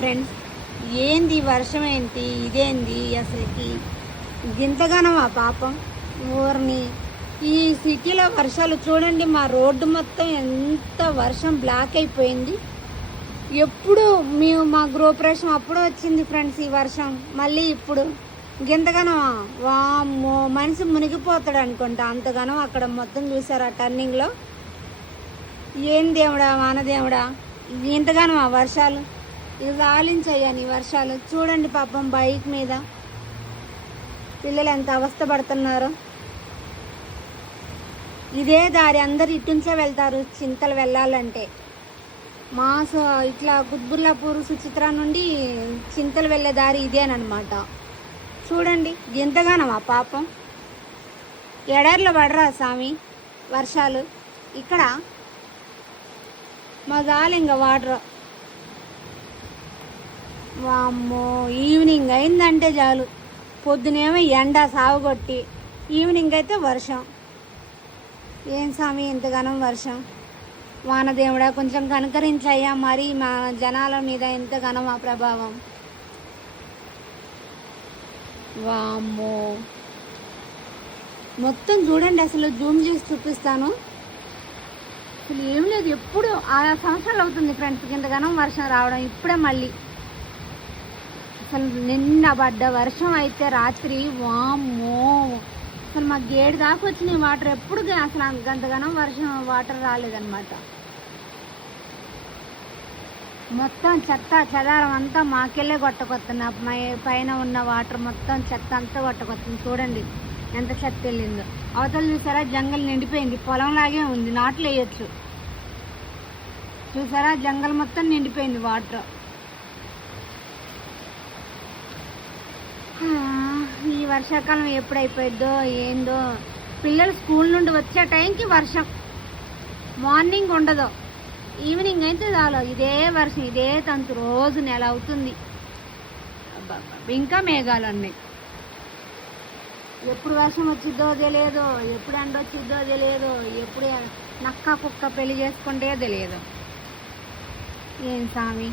Friends, ఏంది వర్షం ఏంటి ఇదేంది అసలుకి గింతగానమా పాపం ఊరిని. ఈ సిటీలో వర్షాలు చూడండి, మా రోడ్డు మొత్తం ఎంత వర్షం బ్లాక్ అయిపోయింది. ఎప్పుడు మా గృహప్రవేశం అప్పుడు వచ్చింది ఫ్రెండ్స్ ఈ వర్షం, మళ్ళీ ఇప్పుడు గింతగానమా. వామ్మో, మనిషి మునిగిపోతాడు అనుకుంటా అంతగానో. అక్కడ మొత్తం చూసారా టర్నింగ్లో. ఏం దేవుడా వానదేవుడా, ఇంతగానమా వర్షాలు. ఇక సాలించయ్యాను ఈ వర్షాలు. చూడండి పాపం బైక్ మీద పిల్లలు ఎంత అవస్థ పడుతున్నారో. ఇదే దారి, అందరు ఇటుంచే వెళ్తారు చింతలు వెళ్ళాలంటే. ఇట్లా కుత్బుల్లాపూర్ సుచిత్ర నుండి చింతలు వెళ్ళే దారి ఇదేనమాట. చూడండి ఎంతగానమా పాపం. ఎడారిలో పడరా స్వామి వర్షాలు. ఇక్కడ మా జాలింగ వాటర్. వామ్మో, ఈవినింగ్ అయిందంటే చాలు. పొద్దునేమో ఎండ సాగుగొట్టి, ఈవినింగ్ అయితే వర్షం. ఏం స్వామి ఇంతగానం వర్షం. వానదేవుడా కొంచెం కనుకరించయ్యా, మరి మా జనాల మీద ఎంతగానో మా ప్రభావం. వామ్మో, మొత్తం చూడండి, అసలు జూమ్ చేసి చూపిస్తాను. అసలు ఏం లేదు, ఎప్పుడు 6 సంవత్సరాలు అవుతుంది ఫ్రెండ్స్ ఇంతగానం వర్షం రావడం. ఇప్పుడే మళ్ళీ అసలు నిన్న పడ్డ వర్షం అయితే రాత్రి, వామ్మో, అసలు మా గేటు దాకా వచ్చినాయి వాటర్. ఎప్పుడు అసలు గంతగానం వర్షం వాటర్ రాలేదన్నమాట. మొత్తం చెత్త చెదారం అంతా మాకెళ్ళే కొట్టకొస్తున్నా. పైన ఉన్న వాటర్ మొత్తం చెత్త అంతా కొట్టకొస్తుంది. చూడండి ఎంత చెత్త వెళ్ళిందో. అవతల చూసారా జంగల్ నిండిపోయింది, పొలంలాగే ఉంది, నాట్లు వేయచ్చు. చూసారా జంగల్ మొత్తం నిండిపోయింది వాటర్. ఈ వర్షాకాలం ఎప్పుడైపోయిద్దో ఏందో. పిల్లలు స్కూల్ నుండి వచ్చే టైంకి వర్షం, మార్నింగ్ ఉండదు, ఈవినింగ్ అయితే చాలు ఇదే వర్షం, ఇదే తంతు. రోజు నెల అవుతుంది, ఇంకా మేఘాలు ఉన్నాయి. ఎప్పుడు వర్షం వచ్చిద్దో తెలియదు, ఎప్పుడు ఎండ వచ్చిద్దో తెలియదు, ఎప్పుడు నక్క కుక్క పెళ్లి చేసుకుంటే తెలియదు. ఏం స్వామి.